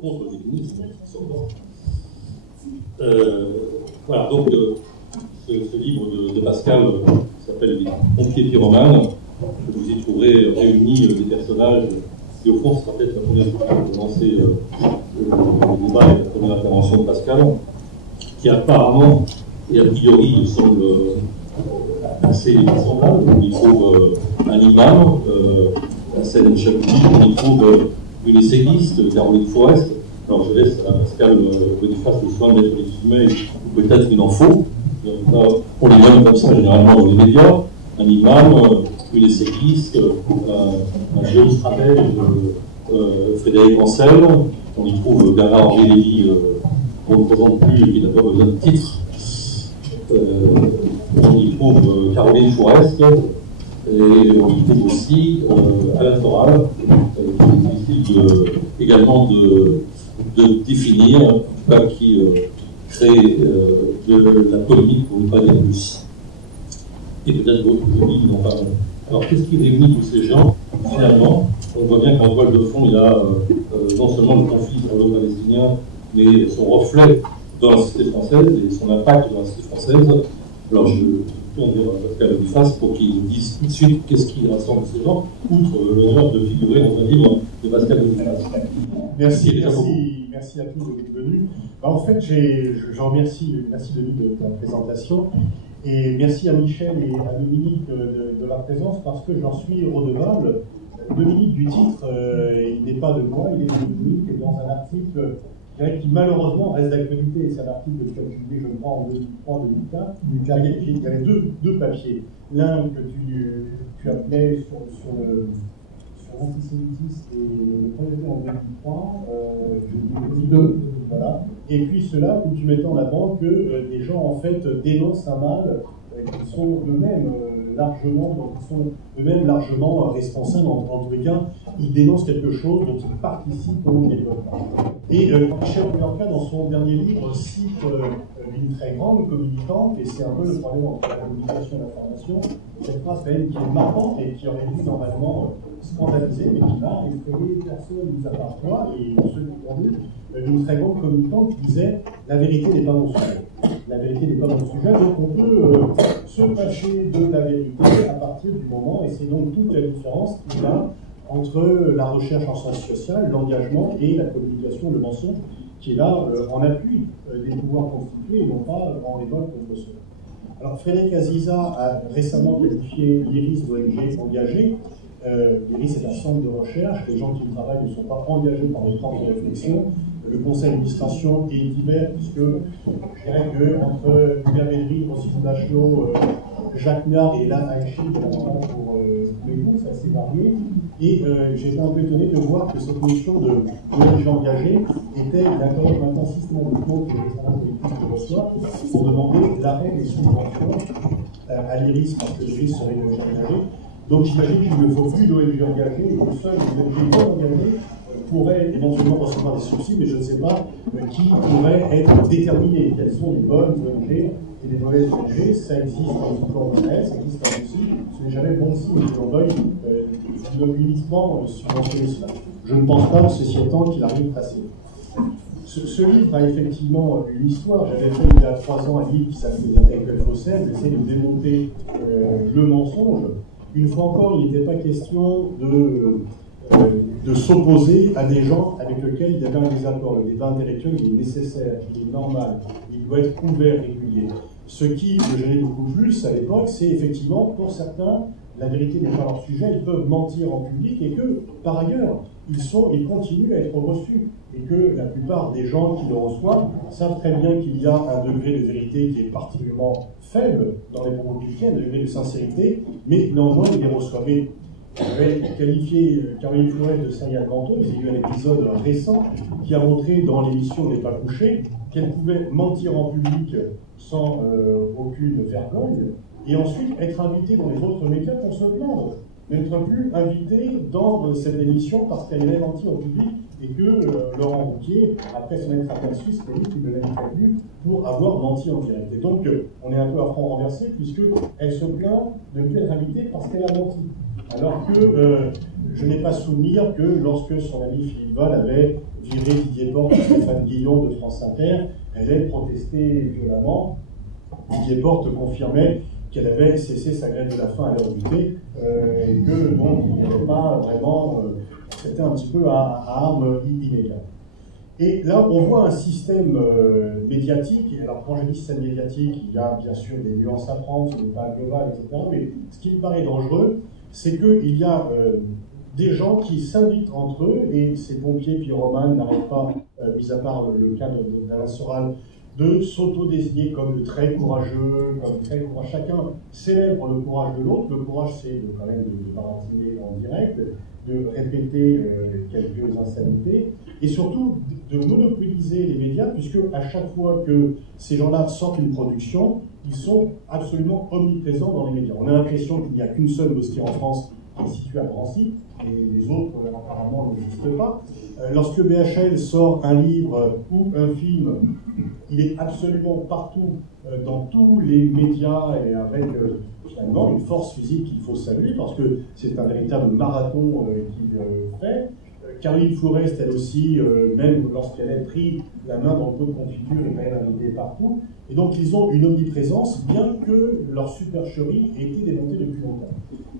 contre des ministres qui sont morts. Voilà, donc ce livre de Pascal s'appelle Les pompiers pyromanes. Vous y trouverez réunis des personnages, et au fond, ce sera peut-être la première fois que vous commencez le débat et la première intervention de Pascal, qui apparemment et a priori semble assez semblable. On y trouve un imam, la scène Chabouti, on y trouve une essayiste, Caroline Forest. Alors je laisse à Pascal Boniface le soin de mettre les guillemets, ou peut-être une info. On les nomme comme ça généralement dans les médias. Un imam, une essayiste, un géostratège, Frédéric Ancel. On y trouve Bernard-Henri Lévy, qu'on ne présente plus et qui n'a pas besoin de titre. On y trouve Caroline Forest. Et on y trouve aussi Alain Soral, qui est difficile également de définir, en tout cas qui crée de la polémique pour ne pas dire plus. Et peut-être d'autres aujourd'hui qui n'en parlent. Alors qu'est-ce qui réunit tous ces gens? Finalement, on voit bien qu'en toile de fond, il y a non seulement le conflit israélo-palestinien, mais son reflet dans la société française et son impact dans la société française. Alors je tourne vers Pascal Boniface pour qu'il nous dise tout de suite qu'est-ce qui rassemble ces gens, outre l'honneur de figurer dans un livre de Pascal Boniface. Merci à tous d'être venus. En fait, je remercie Denis de ta présentation, et merci à Michel et à Dominique de la présence, parce que j'en suis redevable. Dominique du titre, il n'est pas de moi, il est de Dominique, et dans un article qui malheureusement reste d'actualité. C'est un article que tu as publié, je crois, en 2003-2004. Il y avait deux papiers. L'un que tu appelais sur l'antisémitisme et le projet en 2003, voilà. Et puis cela où tu mettais en avant que des gens en fait dénoncent un mal qui sont eux-mêmes largement responsables. En tous les cas, ils dénoncent quelque chose dont ils participent au développement. Et Michel Blanca, dans son dernier livre, cite une très grande communicante, et c'est un peu le problème entre la communication et l'information, cette phrase quand même qui est marquante et qui aurait dû normalement scandaliser, mais qui n'a effrayé personne, mis à part toi et ceux qui l'ont lu, une très grande communicante qui disait « la vérité n'est pas mon sujet ». La vérité n'est pas mon sujet, donc on peut se fâcher de la vérité à partir du moment, et c'est donc toute la différence qu'il y a entre la recherche en sciences sociales, l'engagement et la communication, le mensonge, qui est là en appui des pouvoirs constitués et non pas en révolte contre cela. Alors Frédéric Aziza a récemment qualifié l'IRIS d'ONG engagée. L'IRIS est un centre de recherche, les gens qui y travaillent ne sont pas engagés par les temps de réflexion. Le conseil d'administration est divers, puisque je dirais qu'entre Hubert Védrine, Rosine Bachelot, Jacques Nard et Lan Haïchi, pour les goûts, c'est assez varié. Et j'ai été un peu étonné de voir que cette notion d'ONG engagée était d'accord maintenant systématiquement que les travaux politiques que reçoivent pour demander l'arrêt des subventions à l'IRIS, parce que l'IRIS serait une ONG engagée. Donc j'imagine qu'il ne faut plus d'ONG engagée, et que seul les ONG non engagées pourraient éventuellement recevoir des subsides, mais je ne sais pas qui pourrait être déterminé, quelles sont les bonnes ONG et les mauvaises ONG. Ça existe en Israël, ça existe en Russie, ce n'est jamais bon signe que l'on veuille uniquement subventionner cela. Je ne pense pas, ceci étant, qu'il arrive assez. Ce livre a effectivement une histoire. J'avais fait il y a 3 ans un livre qui s'appelait Les intellectuels faussaires, j'essaie de démonter le mensonge. Une fois encore, il n'était pas question de s'opposer à des gens avec lesquels il y avait un désaccord. Le débat intellectuel, il est nécessaire, il est normal, il doit être ouvert, régulier. Ce qui me gênait beaucoup plus à l'époque, c'est effectivement, pour certains, la vérité n'est pas leur sujet, ils peuvent mentir en public et que, par ailleurs, ils continuent à être reçus. Et que la plupart des gens qui le reçoivent savent très bien qu'il y a un degré de vérité qui est particulièrement faible dans les propos publics, un degré de sincérité, mais néanmoins ils les reçoivent. Et j'avais qualifié Caroline Forest de serial menteuse. Il y a eu un épisode récent qui a montré dans l'émission N'est pas couché qu'elle pouvait mentir en public sans aucune vergogne, et ensuite être invitée dans les autres médias pour se plaindre, n'être plus invitée dans cette émission parce qu'elle avait menti en public et que Laurent Rouquier, après son être aperçu, c'était lui qui ne l'invitait plus pour avoir menti en direct. Et donc, on est un peu à front renversé puisqu'elle se plaint de ne plus être invitée parce qu'elle a menti. Alors que je n'ai pas souvenir que lorsque son ami Philippe Val avait viré Didier Porte et Stéphane Guillon de France Inter, elle avait protesté violemment. Didier Porte confirmait qu'elle avait cessé sa grève de la faim à l'heure du thé, et que donc il n'y avait pas vraiment, c'était un petit peu à armes inégales. Et là, on voit un système médiatique, et alors quand je dis système médiatique, il y a bien sûr des nuances à prendre, ce n'est pas global, etc. Mais ce qui me paraît dangereux, c'est qu'il y a des gens qui s'invitent entre eux, et ces pompiers pyromanes n'arrêtent pas, mis à part le cas d'Alain Soral, de s'auto-désigner comme le très courageux, comme très courageux. Chacun célèbre le courage de l'autre. Le courage, c'est quand même de baratiner en direct, de répéter quelques insanités, et surtout de monopoliser les médias, puisque à chaque fois que ces gens-là sortent une production, ils sont absolument omniprésents dans les médias. On a l'impression qu'il n'y a qu'une seule mosquée en France qui est située à Drancy, et les autres apparemment n'existent pas. Lorsque BHL sort un livre ou un film, il est absolument partout, dans tous les médias, et avec finalement une force physique qu'il faut saluer, parce que c'est un véritable marathon qu'il fait. Caroline Fourest, elle aussi, même lorsqu'elle a pris la main dans le pot de confiture, est quand même invitée partout. Et donc ils ont une omniprésence, bien que leur supercherie ait été démontée depuis longtemps.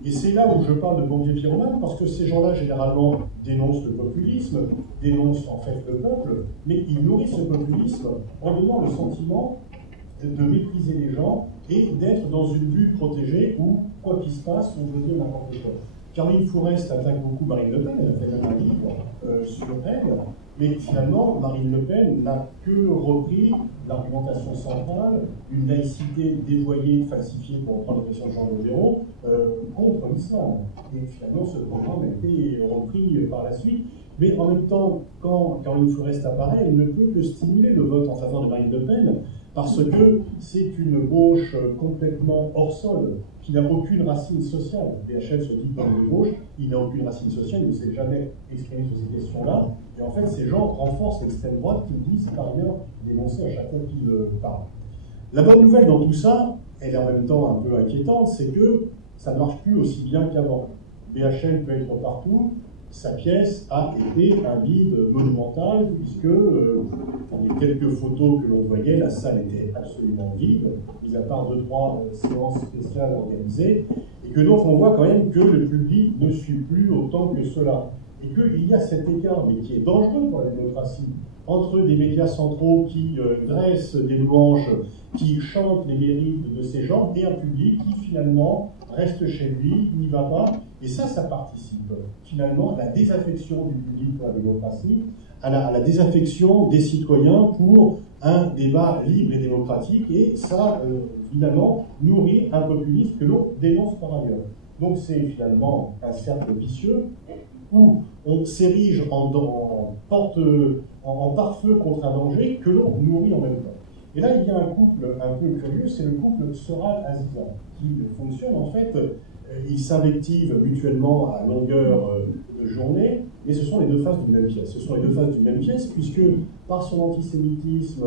Et c'est là où je parle de pompiers pyromanes, parce que ces gens-là, généralement, dénoncent le populisme, dénoncent en fait le peuple, mais ils nourrissent ce populisme en donnant le sentiment de mépriser les gens et d'être dans une bulle protégée où, quoi qu'il se passe, on peut dire n'importe quoi. Caroline Fourest attaque beaucoup Marine Le Pen, elle a fait même un livre sur elle, mais finalement, Marine Le Pen n'a que repris l'argumentation centrale, une laïcité dévoyée, falsifiée, pour reprendre l'expression de Jean Laugeron, contre l'islam. Et finalement, ce programme a été repris par la suite. Mais en même temps, quand Caroline Fourest apparaît, elle ne peut que stimuler le vote en faveur de Marine Le Pen, parce que c'est une gauche complètement hors sol, qui n'a aucune racine sociale. BHL se dit comme de gauche, il n'a aucune racine sociale, il ne s'est jamais exprimé sur ces questions-là. Et en fait, ces gens renforcent l'extrême droite qu'ils disent par ailleurs dénoncer à chaque fois qu'ils parlent. La bonne nouvelle dans tout ça, elle est en même temps un peu inquiétante, c'est que ça ne marche plus aussi bien qu'avant. BHL peut être partout. Sa pièce a été un bide monumental, puisque dans les quelques photos que l'on voyait, la salle était absolument vide, mis à part 2-3 séances spéciales organisées, et que donc on voit quand même que le public ne suit plus autant que cela. Et qu'il y a cet écart, mais qui est dangereux pour la démocratie, entre des médias centraux qui dressent des louanges, qui chantent les mérites de ces gens, et un public qui finalement reste chez lui, n'y va pas. Et ça participe finalement à la désaffection du public pour la démocratie, à la désaffection des citoyens pour un débat libre et démocratique, et ça, finalement, nourrit un populisme que l'on dénonce par ailleurs. Donc c'est finalement un cercle vicieux où on s'érige en pare-feu contre un danger que l'on nourrit en même temps. Et là, il y a un couple un peu curieux, c'est le couple Soral-Aziza, qui fonctionne en fait. Ils s'invectivent mutuellement à longueur de journée, mais ce sont les deux faces d'une même pièce. Ce sont les deux faces d'une même pièce, puisque par son antisémitisme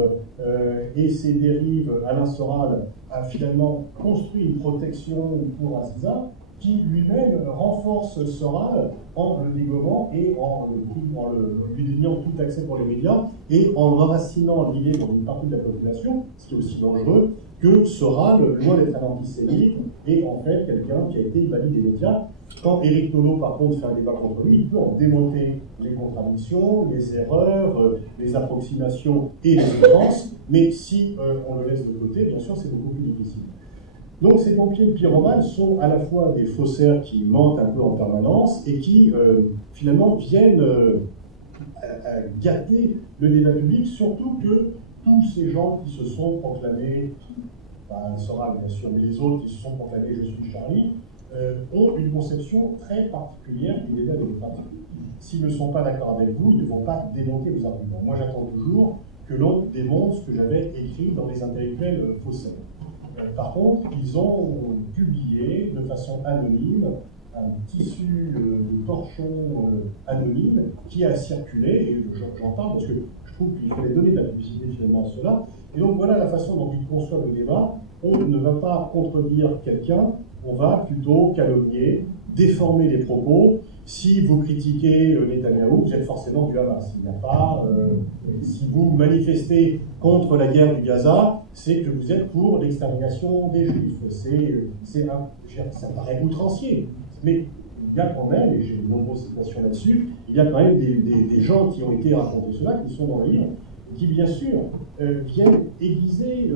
et ses dérives, Alain Soral a finalement construit une protection pour Aziza, qui lui-même renforce Soral en le dégommant et en lui déniant tout accès pour les médias, et en enracinant l'idée dans une partie de la population, ce qui est aussi dangereux, que Soral, loin d'être un antisémite, est en fait quelqu'un qui a été banni des médias. Quand Éric Nolot, par contre, fait un débat contre lui, il peut en démonter les contradictions, les erreurs, les approximations et les outrances, mais si on le laisse de côté, bien sûr, c'est beaucoup plus difficile. Donc ces pompiers pyromanes sont à la fois des faussaires qui mentent un peu en permanence et qui, finalement, viennent gâter le débat public, surtout que tous ces gens qui se sont proclamés, enfin, Soral bien sûr, mais les autres qui se sont proclamés « Je suis Charlie », ont une conception très particulière du débat démocratique. S'ils ne sont pas d'accord avec vous, ils ne vont pas démonter vos arguments. Moi, j'attends toujours que l'on démonte ce que j'avais écrit dans les intellectuels faussaires. Par contre, ils ont publié de façon anonyme un tissu de torchon anonyme qui a circulé, et j'en parle parce que je trouve qu'il fallait donner de la publicité finalement à cela. Et donc voilà la façon dont il conçoit le débat. On ne va pas contredire quelqu'un, on va plutôt calomnier, déformer les propos. Si vous critiquez Netanyahou, vous êtes forcément du Hamas. Il n'y a pas, si vous manifestez contre la guerre du Gaza, c'est que vous êtes pour l'extermination des Juifs. Ça paraît outrancier. Mais il y a quand même, et j'ai de nombreuses citations là-dessus, il y a quand même des gens qui ont été racontés cela, qui sont dans le livre, qui bien sûr viennent aiguiser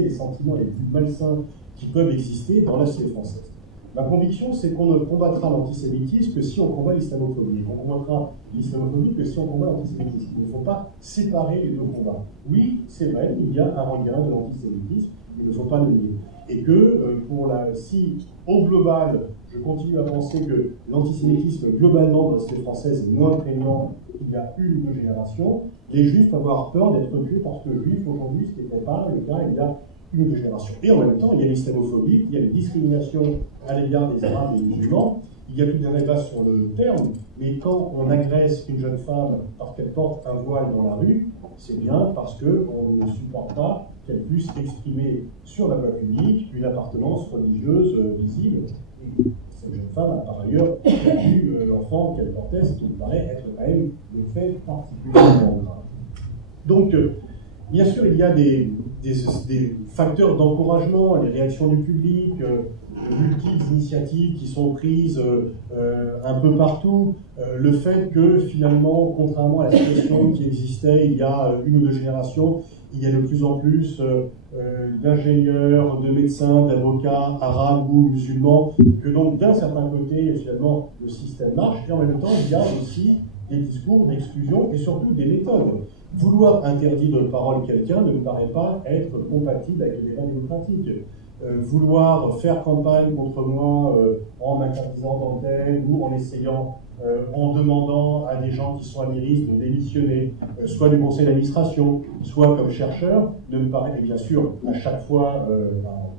les sentiments les plus malsains qui peuvent exister dans la société française. Ma conviction, c'est qu'on ne combattra l'antisémitisme que si on combat l'islamophobie. On combattra l'islamophobie que si on combat l'antisémitisme. Il ne faut pas séparer les deux combats. Oui, c'est vrai, il y a un regain de l'antisémitisme, il ne faut pas le nier. Et que si, au global, je continue à penser que l'antisémitisme, globalement, dans la société française, est moins prégnant qu'il y a une ou deux générations, les Juifs peuvent avoir peur d'être tués parce que Juifs, aujourd'hui, ce qui n'était pas le cas il y a une ou deux générations. Et en même temps, il y a l'islamophobie, il y a les discriminations à l'égard des Arabes et des musulmans, il y a tout un débat sur le terme, mais quand on agresse une jeune femme parce qu'elle porte un voile dans la rue, c'est bien parce qu'on ne supporte pas qu'elle puisse exprimer sur la voie publique une appartenance religieuse visible. Et cette jeune femme a par ailleurs perdu l'enfant qu'elle portait, ce qui me paraît être quand même le fait particulièrement grave. Donc, bien sûr, il y a des facteurs d'encouragement, les réactions du public, multiples initiatives qui sont prises un peu partout, le fait que finalement, contrairement à la situation qui existait il y a une ou deux générations, il y a de plus en plus d'ingénieurs, de médecins, d'avocats arabes ou musulmans, que donc d'un certain côté, finalement, le système marche, et en même temps, il y a aussi des discours d'exclusion et surtout des méthodes. Vouloir interdire de parole quelqu'un ne me paraît pas être compatible avec le débat démocratique. Vouloir faire campagne contre moi en m'interdisant d'antenne ou en essayant, en demandant à des gens qui sont amiristes de démissionner, soit du conseil d'administration, soit comme chercheur, ne me paraît, et bien sûr, à chaque fois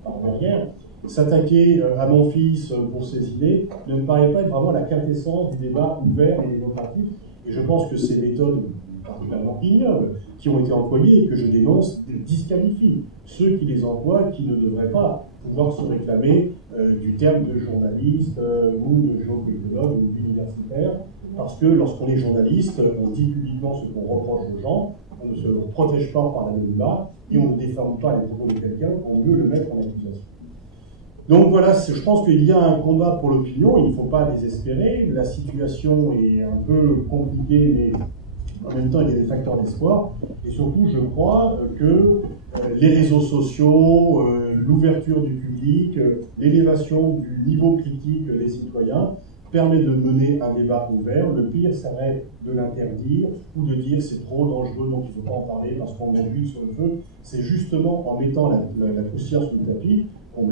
par derrière, s'attaquer à mon fils pour ses idées ne me paraît pas être vraiment la quintessence du débat ouvert et démocratique. Et je pense que ces méthodes particulièrement ignobles qui ont été employées et que je dénonce disqualifient ceux qui les emploient, qui ne devraient pas pouvoir se réclamer du terme de journaliste ou de géopolitologue ou d'universitaire, parce que lorsqu'on est journaliste, on dit publiquement ce qu'on reproche aux gens, on ne se protège pas par l'anonymat et on ne déforme pas les propos de quelqu'un, on veut le mettre en accusation. Donc voilà, je pense qu'il y a un combat pour l'opinion, il ne faut pas désespérer, la situation est un peu compliquée, mais en même temps il y a des facteurs d'espoir, et surtout je crois que les réseaux sociaux, l'ouverture du public, l'élévation du niveau critique des citoyens permet de mener un débat ouvert. Le pire serait de l'interdire ou de dire c'est trop dangereux donc il ne faut pas en parler parce qu'on met l'huile sur le feu. C'est justement en mettant la poussière sous le tapis qu'on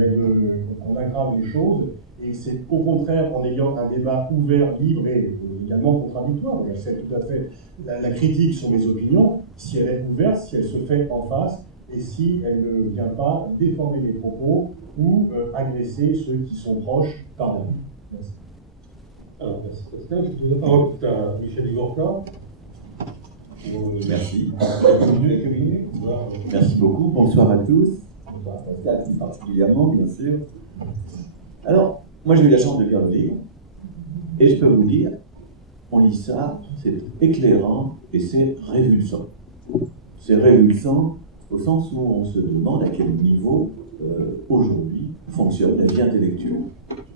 aggrave les choses, et c'est au contraire en ayant un débat ouvert, libre et également contradictoire. C'est tout à fait la critique sur mes opinions, si elle est ouverte, si elle se fait en face, et si elle ne vient pas déformer les propos ou agresser ceux qui sont proches par la vie. Merci. Alors, merci Pascal. Je donne la parole à Michel Igorka. Merci. Merci beaucoup. Bonsoir à tous. Bonsoir à Pascal, plus particulièrement, bien sûr. Alors, moi j'ai eu la chance de lire le livre, et je peux vous dire, on lit ça, c'est éclairant et c'est révulsant. C'est révulsant au sens où on se demande à quel niveau aujourd'hui fonctionne la vie intellectuelle.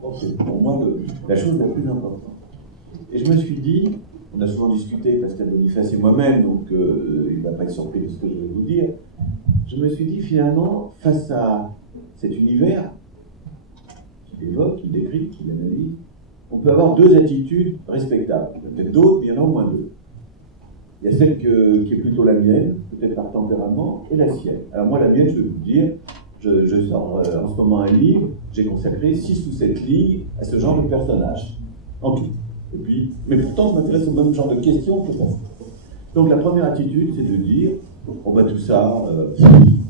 Donc c'est pour moi la chose la plus importante. Et je me suis dit, on a souvent discuté, Pascal Boniface et moi-même, donc il ne va pas être surpris de ce que je vais vous dire, je me suis dit finalement, face à cet univers qu'il évoque, qu'il décrit, qu'il analyse, on peut avoir deux attitudes respectables. Il y en a peut-être d'autres, mais il y en a au moins deux. Il y a celle qui est plutôt la mienne, peut-être par tempérament, et la sienne. Alors moi, la mienne, je vais vous dire, je sors en ce moment un livre, j'ai consacré 6 ou 7 lignes à ce genre de personnage, en tout. Et puis, mais pourtant, je m'intéresse au même genre de questions que ça. Donc la première attitude, c'est de dire, on va tout ça,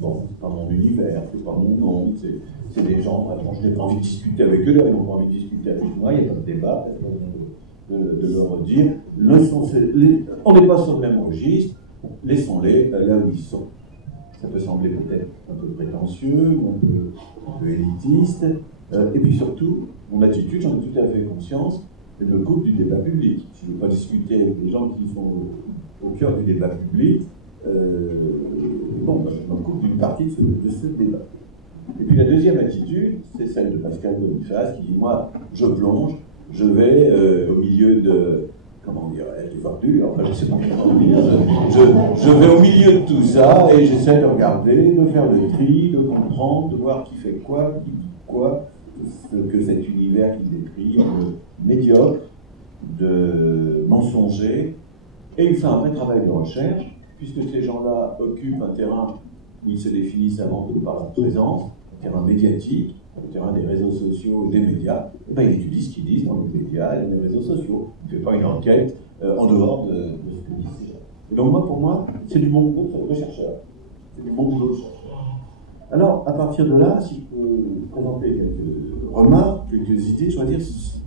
bon, c'est pas mon univers, c'est pas mon monde, c'est des gens, vraiment, je n'ai pas envie de discuter avec eux, ils n'ont pas envie de discuter avec moi, il n'y a pas de débat, de le redire. On n'est pas sur le même registre, laissons-les là où ils sont. Ça peut sembler peut-être un peu prétentieux, un peu élitiste, et puis surtout, mon attitude, j'en ai tout à fait conscience, me coupe du débat public. Si je ne veux pas discuter avec des gens qui sont au cœur du débat public, je me coupe d'une partie de ce débat. Et puis la deuxième attitude, c'est celle de Pascal Boniface, qui dit, moi, je plonge, je vais au milieu de, comment dirais-je, des ordures, enfin je ne sais pas comment dire, je vais au milieu de tout ça, et j'essaie de regarder, de faire le tri, de comprendre, de voir qui fait quoi, qui dit quoi, que cet univers qu'il décrit, de médiocre, de mensonger, et il fait un vrai travail de recherche, puisque ces gens-là occupent un terrain où ils se définissent avant tout par leur présence, un terrain médiatique, le terrain des réseaux sociaux et des médias, et bien, il étudie ce qu'ils disent dans les médias et les réseaux sociaux. Il ne fait pas une enquête en dehors de ce que disent ces gens. Et donc pour moi, c'est du bon boulot de chercheur. C'est du bon boulot de chercheur. Alors, à partir de là, si je peux présenter quelques remarques, quelques idées, je dois dire ceci.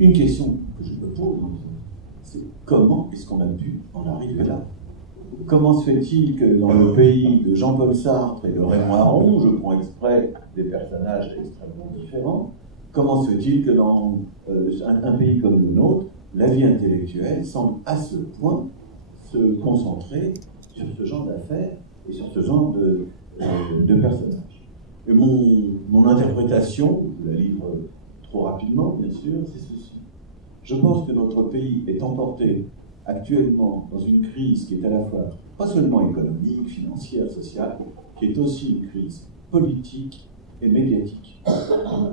Une question que je me pose, c'est comment est-ce qu'on a pu en arriver là? Comment se fait-il que dans le pays de Jean-Paul Sartre et de Raymond Aron, je prends exprès des personnages extrêmement différents, comment se fait-il que dans un pays comme le nôtre, la vie intellectuelle semble à ce point se concentrer sur ce genre d'affaires et sur ce genre de personnages? Et mon interprétation, je la livre trop rapidement, bien sûr, c'est ceci. Je pense que notre pays est emporté actuellement dans une crise qui est à la fois, pas seulement économique, financière, sociale, qui est aussi une crise politique et médiatique.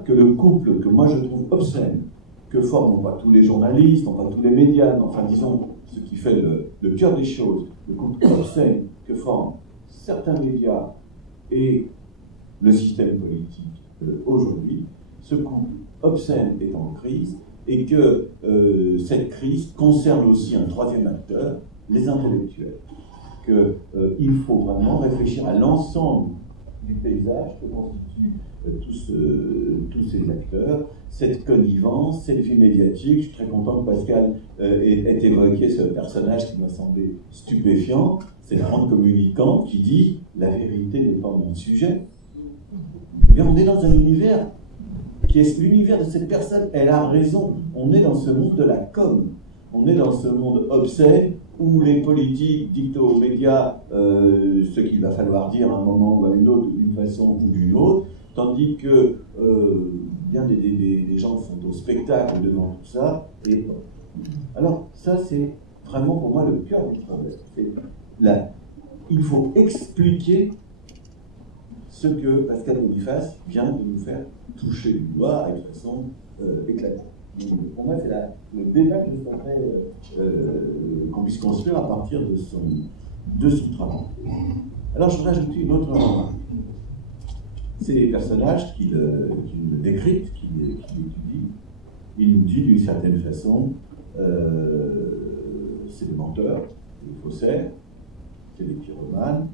Que le couple que moi je trouve obscène, que forment non pas tous les journalistes, non pas tous les médias, mais enfin disons ce qui fait le cœur des choses, le couple obscène que forment certains médias et le système politique aujourd'hui, ce couple obscène est en crise, et que cette crise concerne aussi un troisième acteur, les intellectuels. Qu'il faut vraiment réfléchir à l'ensemble du paysage que constituent tous ces acteurs, cette connivence, cette vie médiatique. Je suis très content que Pascal ait évoqué ce personnage qui m'a semblé stupéfiant, c'est le grand communicant qui dit « la vérité n'est pas mon sujet ». Eh bien, on est dans un univers qui est l'univers de cette personne, elle a raison. On est dans ce monde de la com. On est dans ce monde obscène où les politiques dictent aux médias ce qu'il va falloir dire à un moment ou à une autre, d'une façon ou d'une autre, tandis que bien des gens sont au spectacle devant tout ça. Et alors, ça, c'est vraiment pour moi le cœur du problème. Il faut expliquer ce que Pascal Boniface vient de nous faire toucher du doigt avec façon éclatante. Pour moi, c'est le débat que je souhaiterais qu'on puisse construire à partir de son travail. Alors, je voudrais ajouter une autre remarque. Ces personnages qu'il décrypte, qu'il étudie, il nous dit d'une certaine façon, c'est des menteurs, des faussaires, c'est des pyromanes,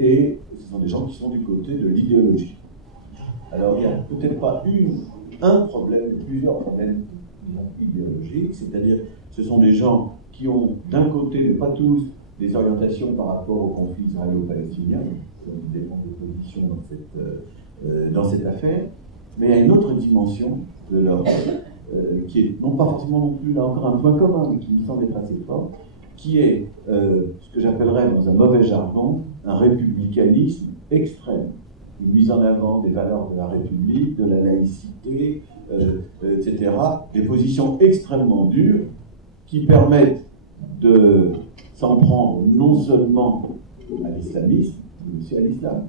et ce sont des gens qui sont du côté de l'idéologie. Alors, il n'y a peut-être pas un problème, plusieurs problèmes idéologiques, c'est-à-dire ce sont des gens qui ont d'un côté, mais pas tous, des orientations par rapport au conflit israélo-palestinien, qui dépendent des positions dans cette affaire, mais il y a une autre dimension de leur qui est non pas forcément non plus là encore un point commun, mais qui me semble être assez fort, qui est ce que j'appellerais dans un mauvais jargon un républicanisme extrême, une mise en avant des valeurs de la République, de la laïcité, etc. Des positions extrêmement dures qui permettent de s'en prendre non seulement à l'islamisme, mais aussi à l'islam.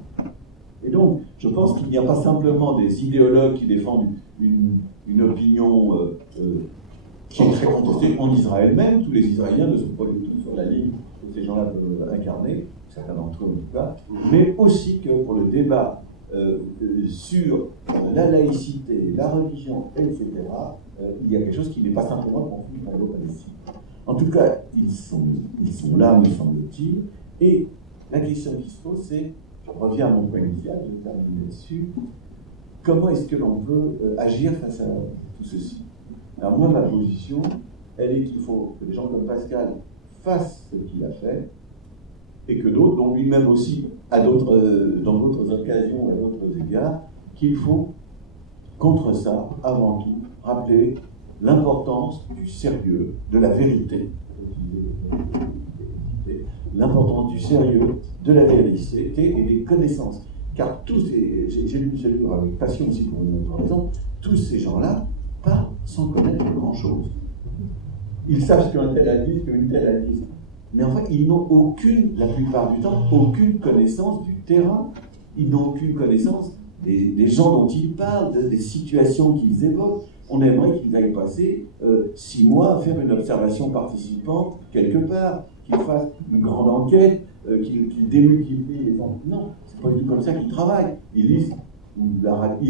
Et donc, je pense qu'il n'y a pas simplement des idéologues qui défendent une opinion qui est très contestée en Israël même. Tous les Israéliens ne sont pas du tout sur la ligne que ces gens-là peuvent incarner, certains d'entre eux en tout cas, mais aussi que pour le débat sur la laïcité, la religion, etc., il y a quelque chose qui n'est pas simplement le conflit israélo-palestinien. En tout cas, ils sont là, me semble-t-il, et la question qui se pose, c'est, je reviens à mon point initial, je vais terminer là-dessus, comment est-ce que l'on peut agir face à tout ceci? Alors moi, ma position, elle est qu'il faut que des gens comme Pascal fassent ce qu'il a fait, et que d'autres, dont lui-même aussi, dans d'autres occasions, à d'autres égards, qu'il faut, contre ça, avant tout, rappeler l'importance du sérieux, de la vérité, l'importance du sérieux, de la vérité et des connaissances. Car tous ces, j'ai lu avec passion aussi pour une autre raison, tous ces gens-là parlent sans connaître grand-chose. Ils savent ce qu'un tel a dit, ce qu'une telle a dit. Mais en fait, ils n'ont aucune, la plupart du temps, aucune connaissance du terrain. Ils n'ont aucune connaissance des gens dont ils parlent, des situations qu'ils évoquent. On aimerait qu'ils aillent passer 6 mois à faire une observation participante quelque part, qu'ils fassent une grande enquête, qu'ils démultiplient les gens. Non, c'est pas du tout comme ça qu'ils travaillent. Ils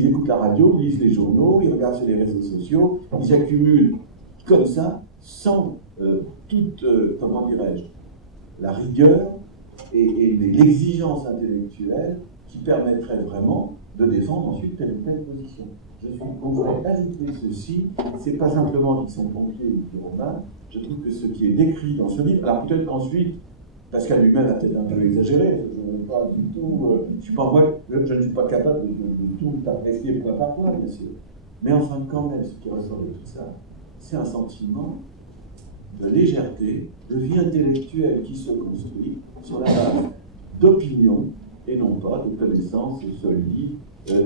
écoutent la radio, ils lisent les journaux, ils regardent sur les réseaux sociaux, ils accumulent comme ça, sans toute, comment dirais-je, la rigueur et l'exigence intellectuelle qui permettrait vraiment de défendre ensuite telle ou telle position. On voudrait ajouter ceci, c'est pas simplement qu'ils sont pompiers ou pyromanes, je trouve que ce qui est décrit dans ce livre, alors peut-être qu'ensuite, Pascal lui-même a peut-être un peu exagéré, je ne pas du tout, je ne suis pas capable de tout apprécier point par point, bien sûr. Mais enfin, quand même, ce qui ressort de tout ça, c'est un sentiment de légèreté, de vie intellectuelle qui se construit sur la base d'opinions et non pas de connaissances solides,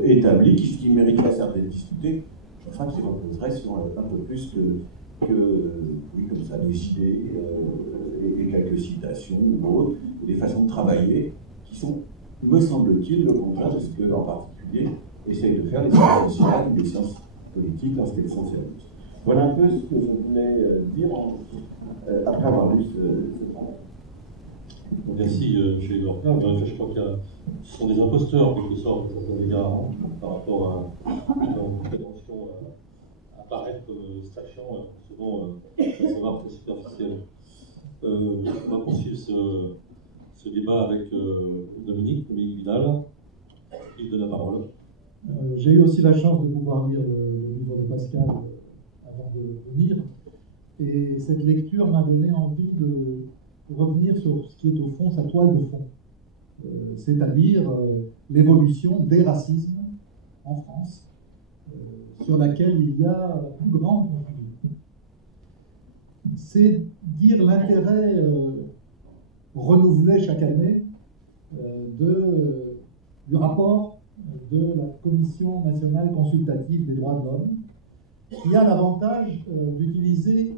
établies, qui mériteraient certaines discussions, enfin qui reposeraient sur un peu plus que oui, comme ça, des idées et quelques citations ou autres, et des façons de travailler qui sont, me semble-t-il, le contraire de ce que, en particulier, essayent de faire les sciences sociales ou les sciences politiques lorsqu'elles sont sérieuses. Voilà un peu ce que je voulais dire après avoir lu ce travail. Merci, M. Lorca. Je crois que ce sont des imposteurs, en quelque sorte, à certains égards, par rapport à leur prétention à apparaître comme sachant, souvent, un savoir très superficiel. On va poursuivre ce débat avec Dominique Vidal, qui donne la parole. J'ai eu aussi la chance de pouvoir lire le livre de Pascal avant de le lire, et cette lecture m'a donné envie de revenir sur ce qui est au fond sa toile de fond, c'est-à-dire l'évolution des racismes en France, sur laquelle il y a la plus grande confusion. C'est dire l'intérêt renouvelé chaque année du rapport de la Commission nationale consultative des droits de l'homme, qui a l'avantage d'utiliser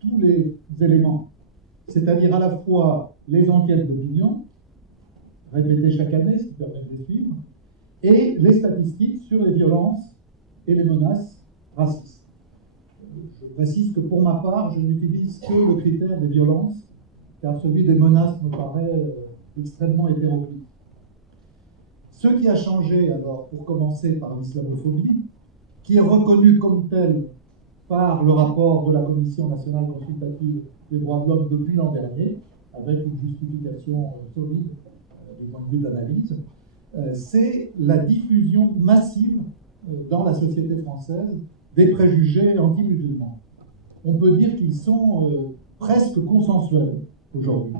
tous les éléments, c'est-à-dire à la fois les enquêtes d'opinion, répétées chaque année, ce qui permet de les suivre, et les statistiques sur les violences et les menaces racistes. Je précise que pour ma part, je n'utilise que le critère des violences, car celui des menaces me paraît extrêmement hétéroclite. Ce qui a changé, alors, pour commencer par l'islamophobie, qui est reconnue comme telle par le rapport de la Commission nationale consultative des droits de l'homme depuis l'an dernier, avec une justification solide du point de vue de l'analyse, c'est la diffusion massive dans la société française des préjugés anti-musulmans. On peut dire qu'ils sont presque consensuels aujourd'hui.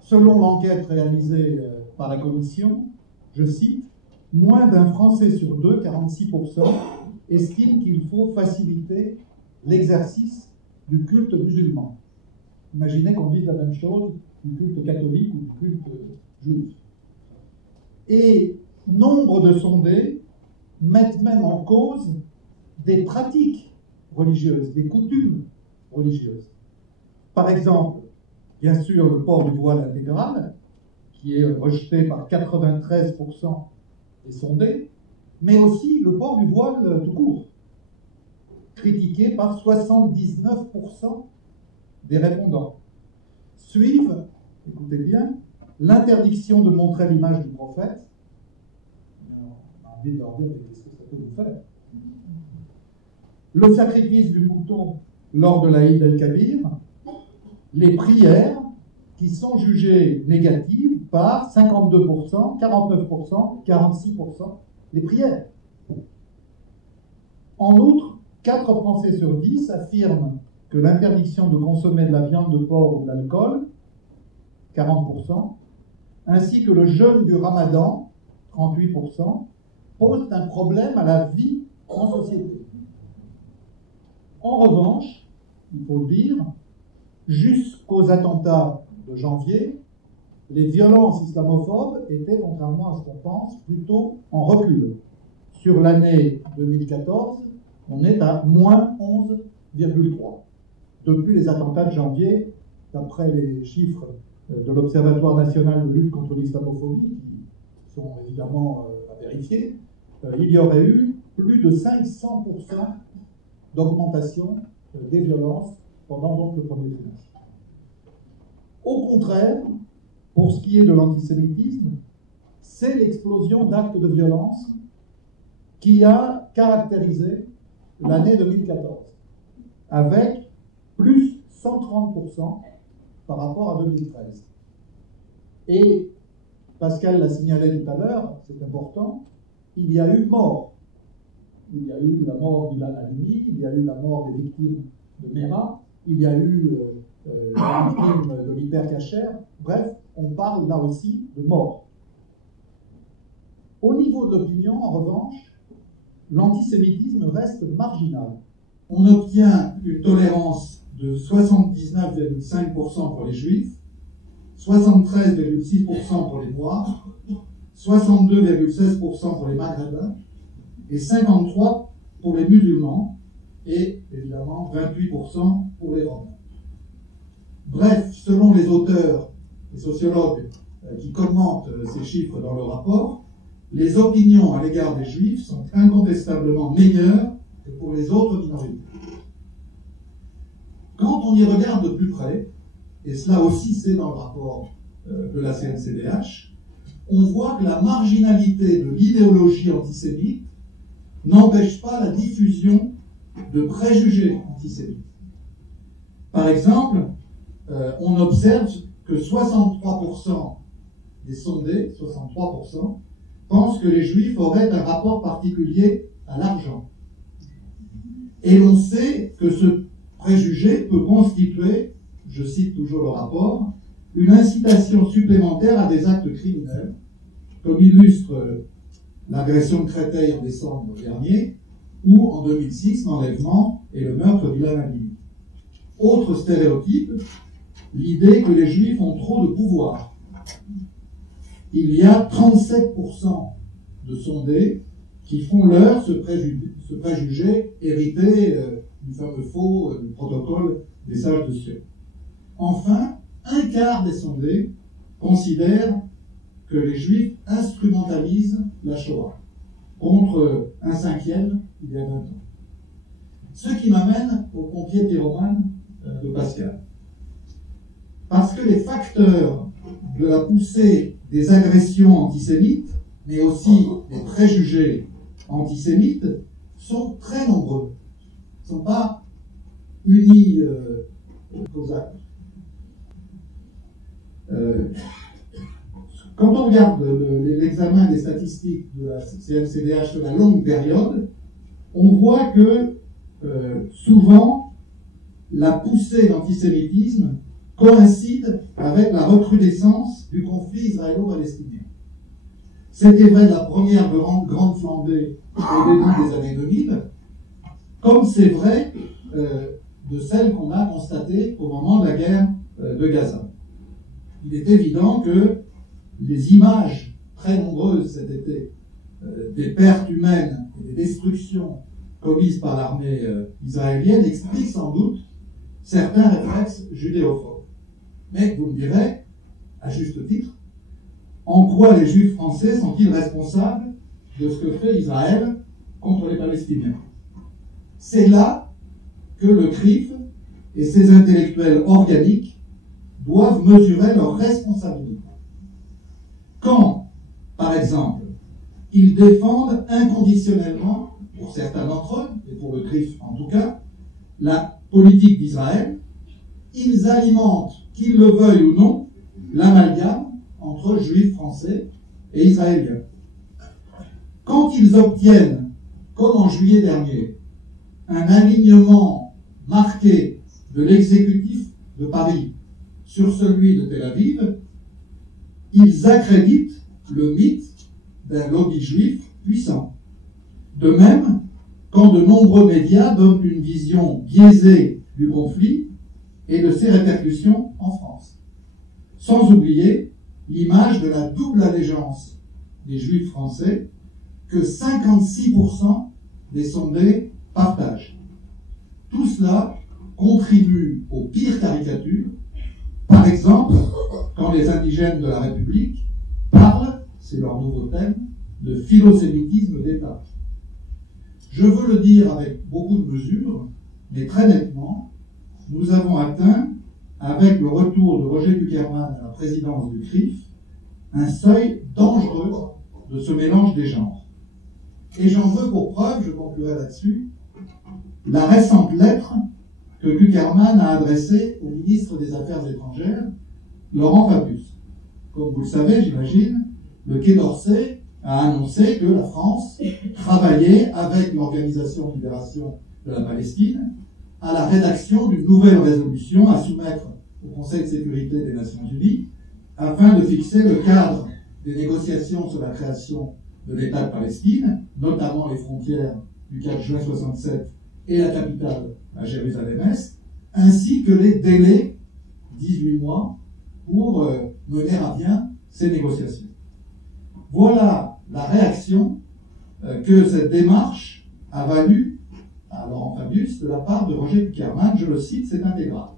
Selon l'enquête réalisée par la Commission, je cite, « Moins d'un Français sur deux, 46%, estime qu'il faut faciliter l'exercice du culte musulman. » Imaginez qu'on dise la même chose du culte catholique ou du culte juif. Et nombre de sondés mettent même en cause des pratiques religieuses, des coutumes religieuses. Par exemple, bien sûr, le port du voile intégral, qui est rejeté par 93% des sondés, mais aussi le port du voile tout court, critiqué par 79% des répondants. Suivent, écoutez bien, l'interdiction de montrer l'image du prophète. On a envie de leur dire, mais qu'est-ce que ça peut vous faire? Le sacrifice du mouton lors de l'Aïd el-Kabir, les prières qui sont jugées négatives par 52%, 49%, 46%, les prières. En outre, 4 Français sur 10 affirment que l'interdiction de consommer de la viande de porc ou de l'alcool, 40%, ainsi que le jeûne du Ramadan, 38%, posent un problème à la vie en société. En revanche, il faut le dire, jusqu'aux attentats de janvier, les violences islamophobes étaient, contrairement à ce qu'on pense, plutôt en recul. Sur l'année 2014, on est à moins 11,3. Depuis les attentats de janvier, d'après les chiffres de l'Observatoire national de lutte contre l'islamophobie, qui sont évidemment à vérifier, il y aurait eu plus de 500% d'augmentation des violences pendant donc le premier trimestre. Au contraire, pour ce qui est de l'antisémitisme, c'est l'explosion d'actes de violence qui a caractérisé l'année 2014, avec plus 130% par rapport à 2013. Et Pascal l'a signalé tout à l'heure, c'est important, il y a eu mort. Il y a eu la mort d'Ilan Halimi, il y a eu la mort des victimes de Mera, il y a eu la victime de l'hypercacher. Bref, on parle là aussi de mort. Au niveau de l'opinion, en revanche, l'antisémitisme reste marginal. On obtient une tolérance de 79,5% pour les juifs, 73,6% pour les noirs, 62,16% pour les maghrébins et 53% pour les musulmans et évidemment 28% pour les roms. Bref, selon les auteurs et sociologues qui commentent ces chiffres dans le rapport, les opinions à l'égard des juifs sont incontestablement meilleures que pour les autres minorités. Quand on y regarde de plus près, et cela aussi c'est dans le rapport de la CNCDH, on voit que la marginalité de l'idéologie antisémite n'empêche pas la diffusion de préjugés antisémites. Par exemple, on observe que 63% des sondés, 63%, pensent que les juifs auraient un rapport particulier à l'argent. Et l'on sait que ce préjugé peut constituer, je cite toujours le rapport, une incitation supplémentaire à des actes criminels, comme illustre l'agression de Créteil en décembre dernier, ou en 2006 l'enlèvement et le meurtre d'Ilan Halimi. Autre stéréotype, l'idée que les juifs ont trop de pouvoir. Il y a 37% de sondés qui font leur ce préjugé hérité du fameux faux du protocole des sages de Sion. Enfin, un quart des sondés considèrent que les juifs instrumentalisent la Shoah, contre un cinquième il y a 20 ans. Ce qui m'amène au pompier pyromane de Pascal. Parce que les facteurs de la poussée des agressions antisémites, mais aussi des préjugés antisémites, sont très nombreux. Ils ne sont pas unis aux actes. Quand on regarde l'examen des statistiques de la CNCDH sur la longue période, on voit que souvent la poussée d'antisémitisme coïncide avec la recrudescence du conflit israélo-palestinien. C'était vrai de la première grande flambée au début des années 2000, comme c'est vrai de celle qu'on a constatée au moment de la guerre de Gaza. Il est évident que les images très nombreuses cet été des pertes humaines et des destructions commises par l'armée israélienne expliquent sans doute certains réflexes judéophobes. Mais vous me direz, à juste titre, en quoi les Juifs français sont-ils responsables de ce que fait Israël contre les Palestiniens? C'est là que le CRIF et ses intellectuels organiques doivent mesurer leur responsabilité. Quand, par exemple, ils défendent inconditionnellement, pour certains d'entre eux, et pour le CRIF en tout cas, la politique d'Israël, ils alimentent, qu'ils le veuillent ou non, l'amalgame entre juifs français et israéliens. Quand ils obtiennent, comme en juillet dernier, un alignement marqué de l'exécutif de Paris sur celui de Tel Aviv, ils accréditent le mythe d'un lobby juif puissant. De même, quand de nombreux médias donnent une vision biaisée du conflit et de ses répercussions en France. Sans oublier l'image de la double allégeance des juifs français que 56% des sondés partagent. Tout cela contribue aux pires caricatures. Par exemple, quand les indigènes de la République parlent, c'est leur nouveau thème, de philosémitisme d'État. Je veux le dire avec beaucoup de mesure, mais très nettement, nous avons atteint, avec le retour de Roger Kuckerman à la présidence du CRIF, un seuil dangereux de ce mélange des genres. Et j'en veux pour preuve, je conclurai là-dessus, la récente lettre que Kuckerman a adressée au ministre des Affaires étrangères, Laurent Fabius. Comme vous le savez, j'imagine, le Quai d'Orsay a annoncé que la France travaillait avec l'Organisation de libération de la Palestine à la rédaction d'une nouvelle résolution à soumettre au Conseil de sécurité des Nations Unies afin de fixer le cadre des négociations sur la création de l'État de Palestine, notamment les frontières du 4 juin 67 et la capitale à Jérusalem-Est, ainsi que les délais, 18 mois, pour mener à bien ces négociations. Voilà la réaction que cette démarche a valu à Laurent Fabius de la part de Roger Kuckerman. Je le cite, c'est intégral.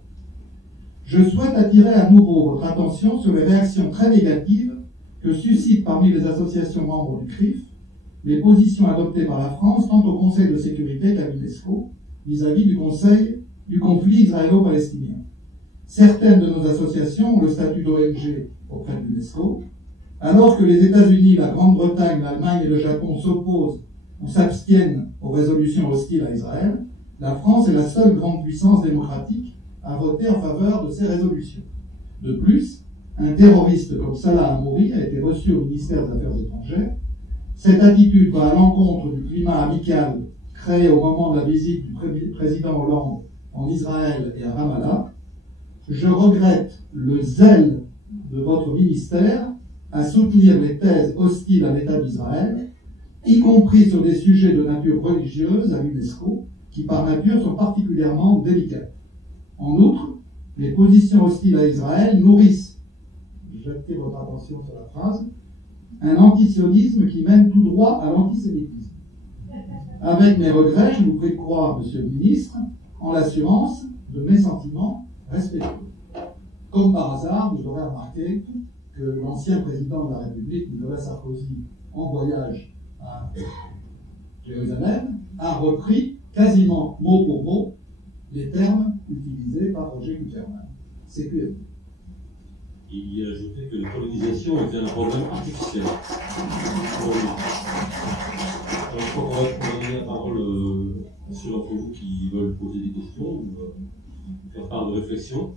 Je souhaite attirer à nouveau votre attention sur les réactions très négatives que suscitent parmi les associations membres du CRIF les positions adoptées par la France tant au Conseil de sécurité qu'à l'UNESCO vis-à-vis du conflit israélo-palestinien. Certaines de nos associations ont le statut d'ONG auprès de l'UNESCO, alors que les États-Unis, la Grande-Bretagne, l'Allemagne et le Japon s'opposent ou s'abstiennent aux résolutions hostiles à Israël, la France est la seule grande puissance démocratique à voter en faveur de ces résolutions. De plus, un terroriste comme Salah Hamouri a été reçu au ministère des Affaires étrangères. Cette attitude va à l'encontre du climat amical créé au moment de la visite du président Hollande en Israël et à Ramallah. Je regrette le zèle de votre ministère à soutenir les thèses hostiles à l'État d'Israël, y compris sur des sujets de nature religieuse à l'UNESCO, qui par nature sont particulièrement délicates. En outre, les positions hostiles à Israël nourrissent, j'attire votre attention sur la phrase, un antisionisme qui mène tout droit à l'antisémitisme. Avec mes regrets, je vous prie de croire, Monsieur le Ministre, en l'assurance de mes sentiments respectueux. Comme par hasard, vous aurez remarqué que l'ancien président de la République, Nicolas Sarkozy, en voyage à Jérusalem, a repris quasiment mot pour mot les termes utilisés par Roger Kuckerman. C'est clair. Il y a ajouté que la colonisation était un problème artificiel. Je crois qu'on va donner la parole à ceux d'entre vous qui veulent poser des questions ou faire part de réflexion.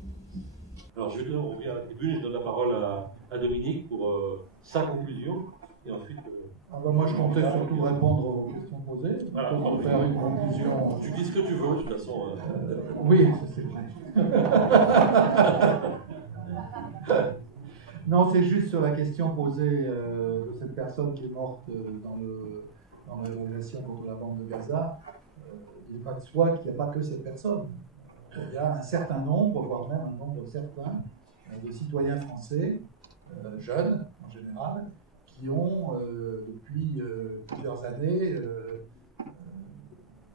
Alors je vais donner à la tribune, je donne la parole à Dominique pour sa conclusion et ensuite. Moi je comptais surtout répondre aux questions posées, Voilà, pour faire une conclusion. Tu dis ce que tu veux, de toute façon. Oui, c'est Non, c'est juste sur la question posée de cette personne qui est morte dans la révolution contre la bande de Gaza. Il n'est pas de soi qu'il n'y a pas que cette personne. Il y a un certain nombre, voire même un nombre certain, de citoyens français, jeunes en général, qui ont, depuis plusieurs années,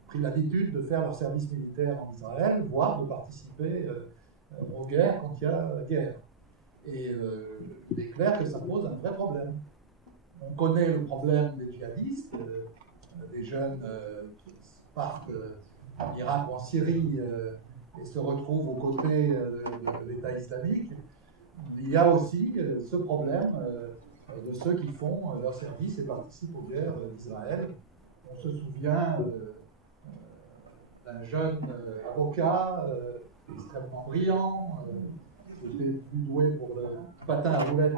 pris l'habitude de faire leur service militaire en Israël, voire de participer aux guerres quand il y a guerre. Et il est clair que ça pose un vrai problème. On connaît le problème des djihadistes, des jeunes qui partent en Irak ou en Syrie et se retrouvent aux côtés de l'État islamique. Il y a aussi ce problème de ceux qui font leur service et participent aux guerres d'Israël. On se souvient d'un jeune avocat extrêmement brillant, qui était plus doué pour le patin à roulettes,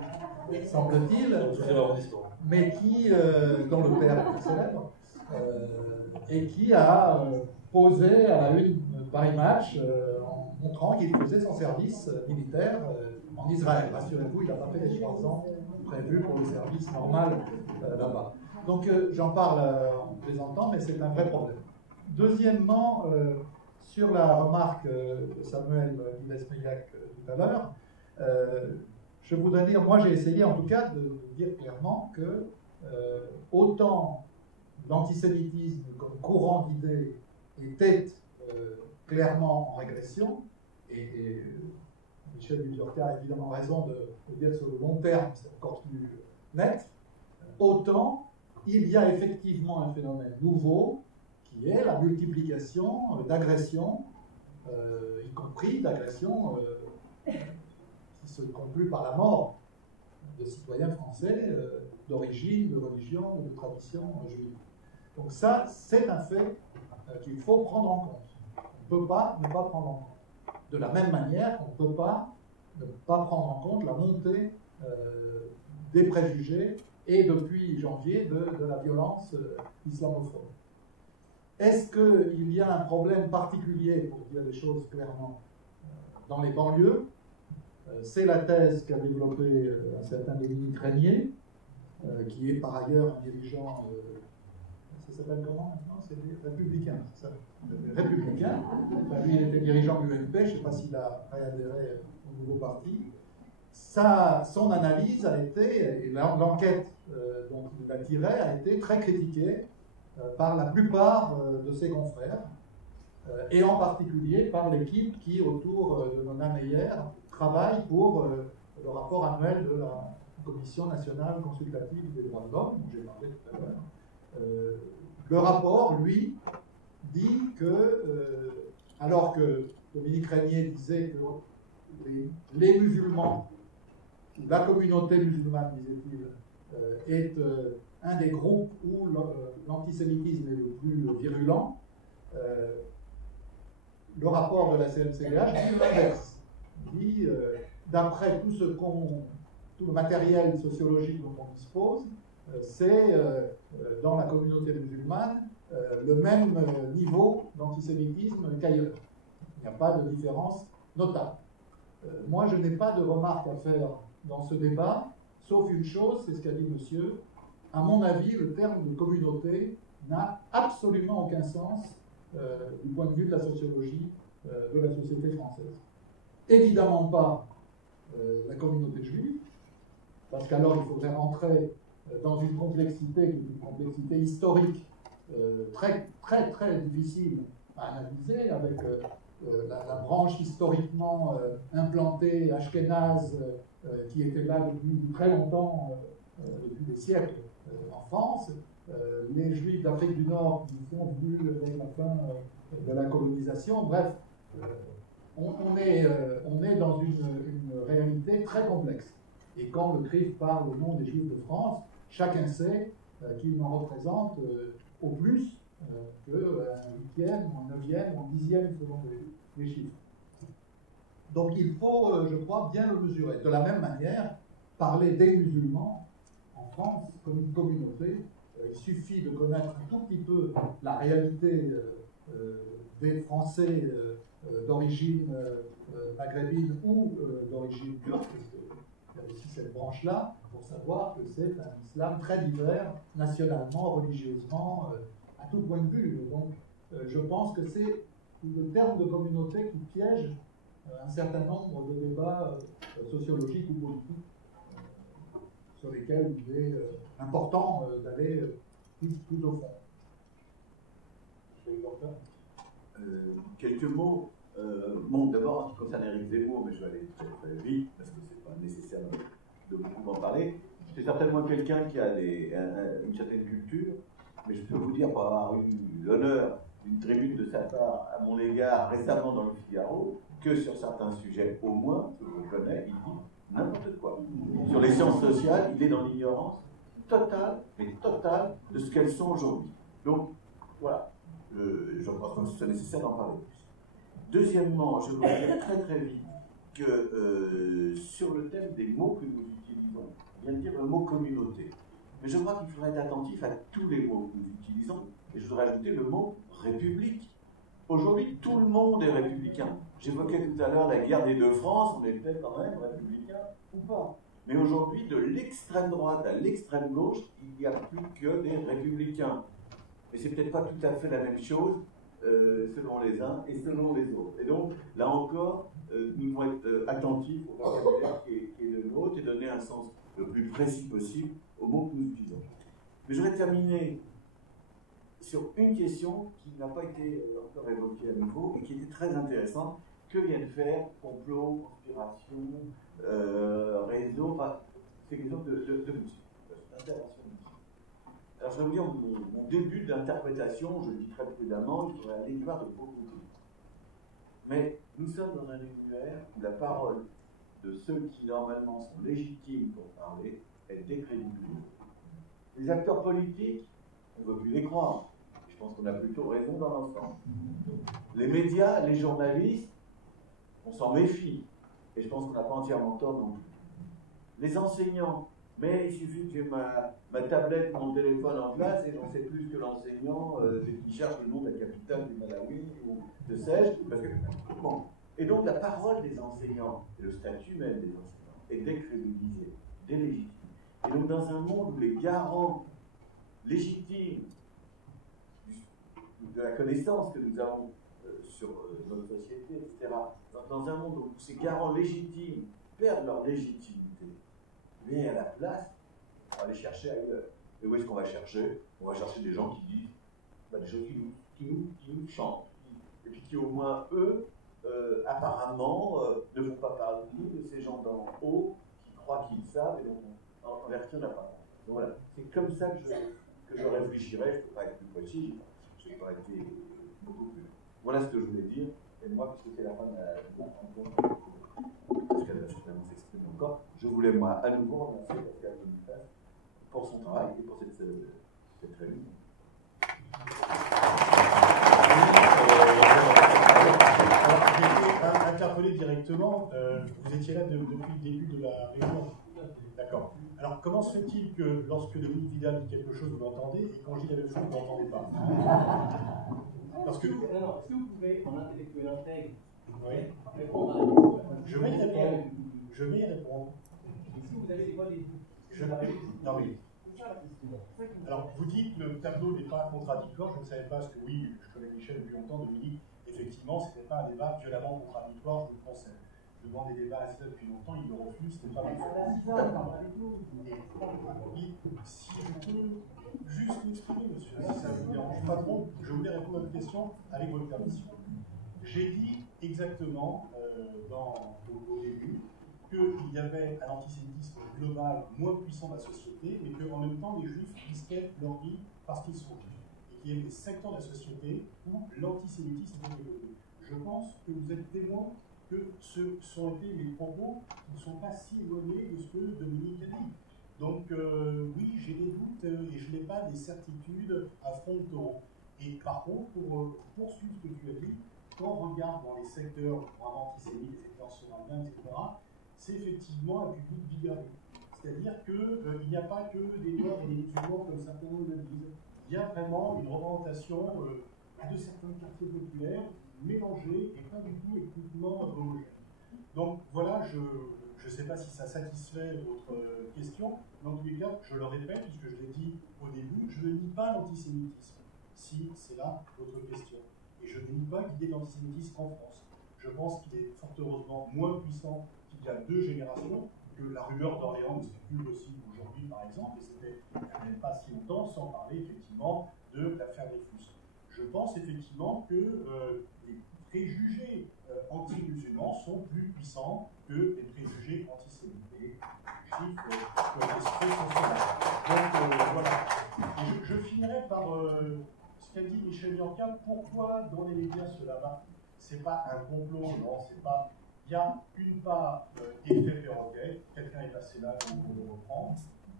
semble-t-il, mais qui, dont le père était célèbre, et qui a posé à la une de Paris Match en montrant qu'il faisait son service militaire en Israël. Rassurez-vous, il n'a pas fait les 3 ans prévus pour le service normal là-bas. Donc j'en parle en plaisantant, mais c'est un vrai problème. Deuxièmement, sur la remarque de Samuel Guilles-Meillac tout à l'heure, je voudrais dire, moi j'ai essayé en tout cas de dire clairement que autant l'antisémitisme comme courant d'idées était clairement en régression, et Michel Bujorka a évidemment raison de dire sur le long terme, c'est encore plus net, autant il y a effectivement un phénomène nouveau qui est la multiplication d'agressions, y compris d'agressions qui se concluent par la mort de citoyens français d'origine, de religion ou de tradition juive. Donc ça, c'est un fait qu'il faut prendre en compte. On ne peut pas ne pas prendre en compte. De la même manière, on ne peut pas ne pas prendre en compte la montée des préjugés et depuis janvier de la violence islamophobe. Est-ce qu'il y a un problème particulier, pour dire les choses clairement, dans les banlieues? C'est la thèse qu'a développée un certain Dominique Régnier, qui est par ailleurs un dirigeant, ça s'appelle comment maintenant? C'est républicain, c'est ça? Républicain. Enfin, lui, il était dirigeant de l'UNP, je ne sais pas s'il a réadhéré au nouveau parti. Son analyse a été, et l'enquête dont il l'a tirée a été très critiquée par la plupart de ses confrères, et en particulier par l'équipe qui, autour de Nona Meyer, travaille pour le rapport annuel de la Commission nationale consultative des droits de l'homme, dont j'ai parlé tout à l'heure. Le rapport, lui, dit que, alors que Dominique Régnier disait que les musulmans, ou la communauté musulmane, disait-il, est un des groupes où l'antisémitisme est le plus virulent, le rapport de la CNCDH dit l'inverse. Il dit, d'après tout le matériel sociologique dont on dispose, c'est dans la communauté musulmane le même niveau d'antisémitisme qu'ailleurs. Il n'y a pas de différence notable. Moi, je n'ai pas de remarque à faire dans ce débat, sauf une chose, c'est ce qu'a dit monsieur. À mon avis, le terme de communauté n'a absolument aucun sens du point de vue de la sociologie de la société française. Évidemment pas la communauté juive, parce qu'alors il faudrait rentrer dans une complexité historique très, très, très difficile à analyser, avec la branche historiquement implantée ashkénaze qui était là depuis très longtemps, depuis des siècles en France, les Juifs d'Afrique du Nord qui sont venus avec la fin de la colonisation. Bref, on est dans une réalité très complexe. Et quand le CRIF parle au nom des Juifs de France, chacun sait qu'il n'en représente au plus qu'un 8e, un 9e, un 10e selon les chiffres. Donc il faut, je crois, bien le mesurer. De la même manière, parler des musulmans en France comme une communauté, il suffit de connaître un tout petit peu la réalité des Français d'origine maghrébine ou d'origine turque, parce qu'il y a aussi cette branche-là, pour savoir que c'est un islam très divers, nationalement, religieusement, à tout point de vue. Donc je pense que c'est le terme de communauté qui piège un certain nombre de débats sociologiques ou politiques sur lesquels il est important d'aller plus au fond. Quelques mots. Bon, d'abord, en ce qui concerne Éric Zemmour, mais je vais aller très, très vite, parce que ce n'est pas nécessaire de beaucoup en parler. C'est certainement quelqu'un qui a une certaine culture, mais je peux vous dire, pour avoir eu l'honneur d'une tribune de sa part à mon égard récemment dans le Figaro, que sur certains sujets, au moins, que je connais, il dit n'importe quoi. Sur les sciences sociales, il est dans l'ignorance totale, mais totale, de ce qu'elles sont aujourd'hui. Donc, voilà. Je pense que c'est nécessaire d'en parler plus. Deuxièmement, je voudrais dire très très vite que sur le thème des mots que nous utilisons, on vient de dire le mot communauté. Mais je crois qu'il faudrait être attentif à tous les mots que nous utilisons. Et je voudrais ajouter le mot République. Aujourd'hui, tout le monde est républicain. J'évoquais tout à l'heure la guerre des deux France, on était quand même républicain ou pas. Mais aujourd'hui, de l'extrême droite à l'extrême gauche, il n'y a plus que des républicains. Et c'est peut-être pas tout à fait la même chose selon les uns et selon les autres. Et donc, là encore, nous devons être attentifs au vocabulaire qui est le nôtre et donner un sens le plus précis possible aux mots que nous utilisons. Mais je vais terminer sur une question qui n'a pas été encore évoquée à nouveau et qui était très intéressante. Que viennent faire complot, conspiration, réseau, enfin, c'est quelque chose de musique, d'intervention musique. Alors je vais vous dire mon début d'interprétation, je le dis très prudemment, il faudrait aller voir de beaucoup de choses. Mais nous sommes dans un univers où la parole de ceux qui normalement sont légitimes pour parler est décrédibilisée. Les acteurs politiques, on ne veut plus les croire. Je pense qu'on a plutôt raison dans l'ensemble. Les médias, les journalistes, on s'en méfie. Et je pense qu'on n'a pas entièrement tort non plus. Les enseignants, mais il suffit que j'ai ma tablette, mon téléphone en classe et j'en sais plus que l'enseignant qui cherche le nom de la capitale du Malawi ou de sais-je. Parce que, bon. Et donc la parole des enseignants et le statut même des enseignants est décrédibilisé, délégitimé. Et donc dans un monde où les garants légitimes de la connaissance que nous avons sur notre société, etc., dans un monde où ces garants légitimes perdent leur légitimité, mais à la place, on va aller chercher ailleurs. Et où est-ce qu'on va chercher? On va chercher des gens qui disent des choses qui nous chantent, et puis qui au moins, eux, apparemment, ne vont pas parler de ces gens d'en haut qui croient qu'ils savent, et donc en vertu on n'a pas. Donc voilà, c'est comme ça que je réfléchirais. Je ne peux pas être plus précis, je n'ai pas été beaucoup plus. Voilà ce que je voulais dire. Et moi, puisque c'est la fin de la rencontre, parce qu'elle va certainement s'exprimer encore, je voulais, moi, à nouveau remercier Pascal Boniface pour son travail et pour cette réunion. J'ai été interpellé directement. Vous étiez là depuis le début de la réunion. D'accord. Alors, comment se fait-il que lorsque Dominique Vidal dit quelque chose, vous l'entendez, et quand je dis la même chose, vous ne l'entendez pas? Parce que... est-ce que vous pouvez, en intellectuel intègre, répondre à la question? Je vais y répondre. Je vais y répondre. Est-ce que vous avez des voix des... Non, mais... Alors, vous dites que le tableau n'est pas contradictoire. Je ne savais pas, parce que oui, je connais Michel depuis longtemps, Dominique. Effectivement, ce n'était pas un débat violemment contradictoire, je le concède. Je demande des débats à cela depuis longtemps, il le refuse, ce n'est pas mal. Si je peux juste m'exprimer, monsieur, si ça ne vous dérange pas trop, je voulais répondre à votre question avec votre permission. J'ai dit exactement au début qu'il y avait un antisémitisme global moins puissant dans la société, mais qu'en même temps, les juifs risquaient leur vie parce qu'ils sont juifs. Et qu'il y avait des secteurs de la société où l'antisémitisme était développé. Je pense que vous êtes témoin que ce sont été mes propos qui ne sont pas si éloignés de ce que Dominique a dit. Donc, oui, j'ai des doutes et je n'ai pas des certitudes à front de taureau. Et par contre, pour poursuivre ce que tu as dit, quand on regarde dans les secteurs vraiment antisémites, les secteurs sorabiens, etc., c'est effectivement un public bigarré. C'est-à-dire qu'il n'y a pas que des noirs et des musulmans comme certains nous le disent. Il y a vraiment une représentation de certains quartiers populaires mélangés et pas du tout ethniquement homogènes. Donc voilà, je ne sais pas si ça satisfait votre question, mais en tous les cas, je le répète, puisque je l'ai dit au début, je ne nie pas l'antisémitisme, si c'est là votre question. Et je ne nie pas l'idée de l'antisémitisme en France. Je pense qu'il est fort heureusement moins puissant qu'il y a 2 générations, que la rumeur d'Orléans ne serait plus possible aujourd'hui, par exemple, et c'était quand même pas si longtemps, sans parler effectivement de l'affaire Dreyfus. Je pense effectivement que les préjugés anti-musulmans sont plus puissants que les préjugés antisémites. Et juifs peuvent espérer son Donc voilà. Et je finirai par ce qu'a dit Michel Yanka. Pourquoi dans les médias cela va? C'est pas un complot, non, c'est pas. Il y a une part effet perroquet, quelqu'un est passé là, donc on le reprend.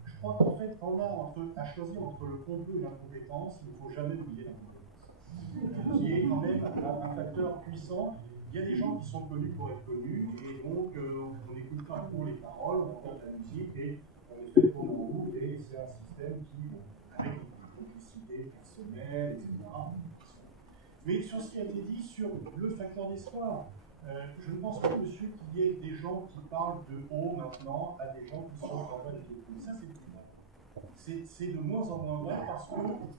Je crois qu'en fait, on a à choisir entre le complot et l'incompétence, il ne faut jamais oublier l'incompétence, qui est quand même un facteur puissant. Il y a des gens qui sont connus pour être connus, et donc on n'écoute pas trop les paroles, on entend la musique, et on est fait pour nous, et et c'est un système qui, avec une publicité personnelle, etc. Mais sur ce qui a été dit sur le facteur d'espoir, je ne pense pas, monsieur, qu'il y ait des gens qui parlent de haut maintenant à des gens qui sont en bas de l'économie. Ça, c'est plus vrai. C'est de moins en moins vrai parce que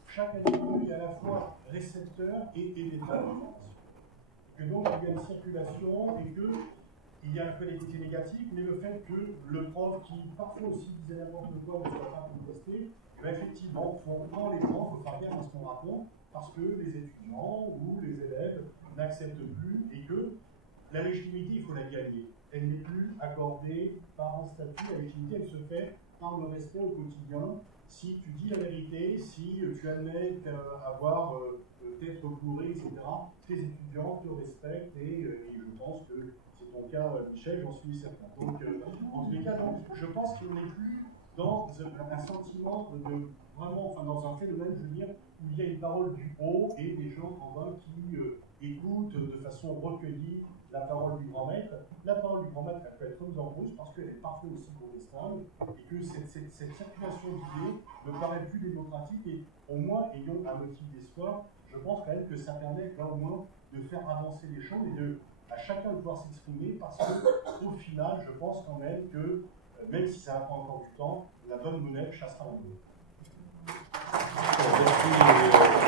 chaque individu est à la fois récepteur et émetteur d'informations. Que donc il y a une circulation et qu'il y a une qualité négative, mais le fait que le prof qui parfois aussi disait n'importe quoi ne soit pas contesté, effectivement, quand les profs, il faut faire gaffe à ce qu'on raconte, parce que les étudiants ou les élèves n'acceptent plus et que la légitimité, il faut la gagner. Elle n'est plus accordée par un statut. La légitimité, elle se fait par le respect au quotidien. Si tu dis la vérité, si tu admets avoir d'être bourré, etc., tes étudiants te respectent et je pense que c'est ton cas, Michel, j'en suis certain. Donc, en tous les cas, je pense qu'on n'est plus dans un sentiment de vraiment, enfin dans un phénomène, je veux dire, où il y a une parole du haut et des gens en bas qui écoutent de façon recueillie la parole du grand maître. La parole du grand maître, elle peut être remise en cause parce qu'elle est parfois aussi contestable et que cette circulation d'idées me paraît plus démocratique et au moins ayant un motif d'espoir, je pense quand même que ça permet là au moins de faire avancer les choses et à chacun de pouvoir s'exprimer parce qu'au final, je pense quand même que même si ça prend encore du temps, la bonne monnaie chassera la bonne. Merci.